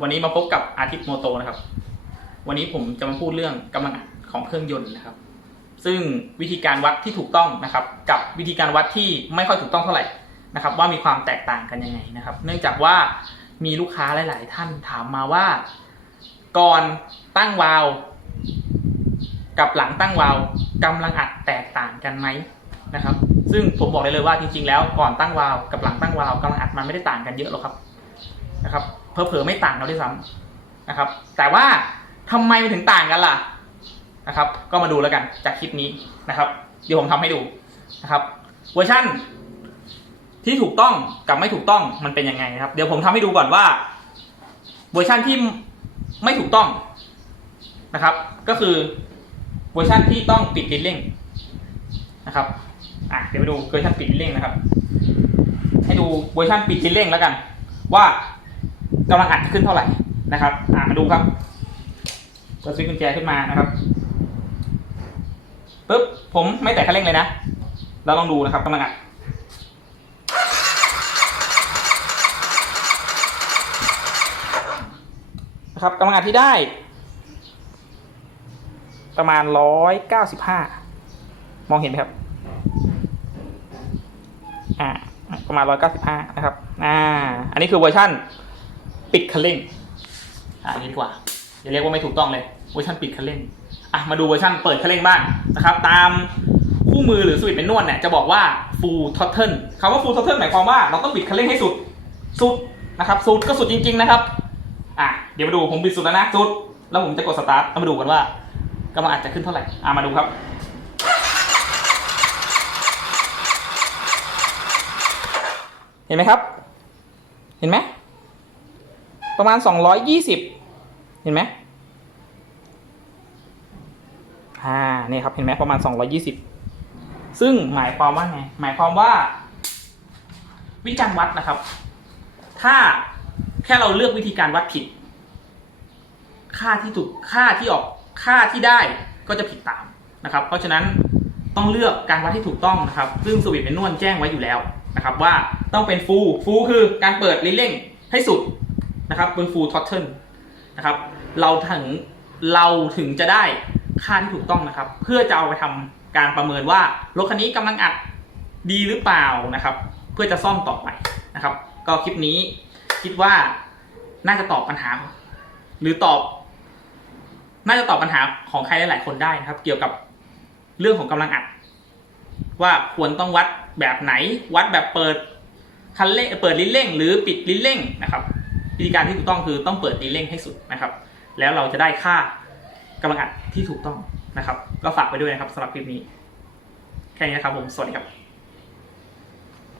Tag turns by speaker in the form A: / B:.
A: วันนี้มาพบกับอาทิตย์โมโตนะครับ วันนี้ผมจะมาพูดเรื่องกำลังอัดของเครื่องยนต์นะครับ ซึ่งวิธีการวัดที่ถูกต้องนะครับ กับวิธีการวัดที่ไม่ค่อยถูกต้องเท่าไหร่นะครับ ว่ามีความแตกต่างกันยังไงนะครับ เนื่องจากว่ามีลูกค้าหลาย ๆ ท่านถามมาว่า ก่อนตั้งวาล์วกับหลังตั้งวาล์วกำลังอัดแตกต่างกันไหมนะครับ ซึ่งผมบอกเลยเลยว่าจริง ๆ แล้วก่อนตั้งวาล์วกับหลังตั้งวาล์วกำลังอัดมันไม่ได้ต่างกันเยอะหรอกครับนะครับ เพอเพอๆไม่ต่างกันด้วยซ้ำนะครับ แต่ว่าทำไมมันถึงต่างกันล่ะนะครับ ก็มาดูแล้วกันจากคลิปนี้นะครับ เดี๋ยวผมทำให้ดูนะครับ เวอร์ชั่น ที่ถูกต้องกับไม่ถูกต้องมันเป็นยังไงนะครับ เดี๋ยวผมทำให้ดูก่อนว่า เวอร์ชั่นที่ไม่ถูกต้องนะครับ ก็คือเวอร์ชั่นที่ต้องปิดลิ้นเร่งนะครับอะเดี๋ยวไปดูเวอร์ชันปิดลิ้นเร่งนะครับ ให้ดูเวอร์ชันปิดลิ้นเร่งแล้วกัน ว่า กำลังอัดขึ้นเท่าไหร่นะครับอ่ามาดูครับกดสวิตช์กุญแจขึ้นมานะครับปึ๊บผมไม่แตะคันเร่งเลยนะเราลองดูนะครับกำลังอัดนะครับกำลังอัดที่ได้ ประมาณร้อยเก้าสิบห้ามองเห็นไหมครับอ่าประมาณร้อยเก้าสิบห้านะครับอ่าอันนี้คือเวอร์ชั่น ปิดคันเร่งอ่าอันนี้ดีกว่าอย่าเรียกว่าไม่ถูกต้องเลยเวอร์ชันปิดคันเร่งอะมาดูเวอร์ชันเปิดคันเร่งบ้างนะครับ ตามคู่มือหรือสวิตช์เป็นนวดเนี่ยจะบอกว่า full throttle คำว่า full throttle หมายความว่าเราต้องบิดคันเร่งให้สุดสุดนะครับสุดก็สุดจริง ๆ นะครับอะเดี๋ยวมาดูผมบิดสุดแล้วนะสุด แล้วผมจะกดสตาร์ทแล้วมาดูกันว่ากำลังอาจจะขึ้นเท่าไหร่อะมาดูครับเห็นไหมครับ เห็นไหม ประมาณสองร้อยยี่สิบเห็นไหมอ่านี่ครับเห็นไหมประมาณสองร้อยี่สิบซึ่งหมายความว่าไงหมายความว่า วิธีการวัดนะครับ ถ้าแค่เราเลือกวิธีการวัดผิด ค่าที่ถูกค่าที่ออกค่าที่ได้ก็จะผิดตามนะครับ เพราะฉะนั้นต้องเลือกการวัดที่ถูกต้องนะครับ ซึ่งสวิตเป็นนวลแจ้งไว้อยู่แล้วนะครับ ว่าต้องเป็นฟูฟูคือการเปิดลิ้นเร่งให้สุด นะครับเป็นฟูลทอตเทิลนะครับเราถึงเราถึงจะได้ค่าที่ถูกต้องนะครับ เพื่อจะเอาไปทำการประเมินว่ารถคันนี้กำลังอัดดีหรือเปล่านะครับ เพื่อจะซ่อมต่อไปนะครับ ก็คลิปนี้คิดว่าน่าจะตอบปัญหา หรือตอบ น่าจะตอบปัญหาของใครหลายๆคนได้นะครับ เกี่ยวกับเรื่องของกำลังอัด ว่าควรต้องวัดแบบไหน วัดแบบเปิดคันเร่งเปิดลิ้นเร่ง หรือปิดลิ้นเร่งนะครับ วิธีการที่ถูกต้องคือต้องเปิดตีเร่งให้สุดนะครับ แล้วเราจะได้ค่ากำลังอัดที่ถูกต้องนะครับ ก็ฝากไปด้วยนะครับสำหรับคลิปนี้ แค่นี้นะครับผม สวัสดีครับ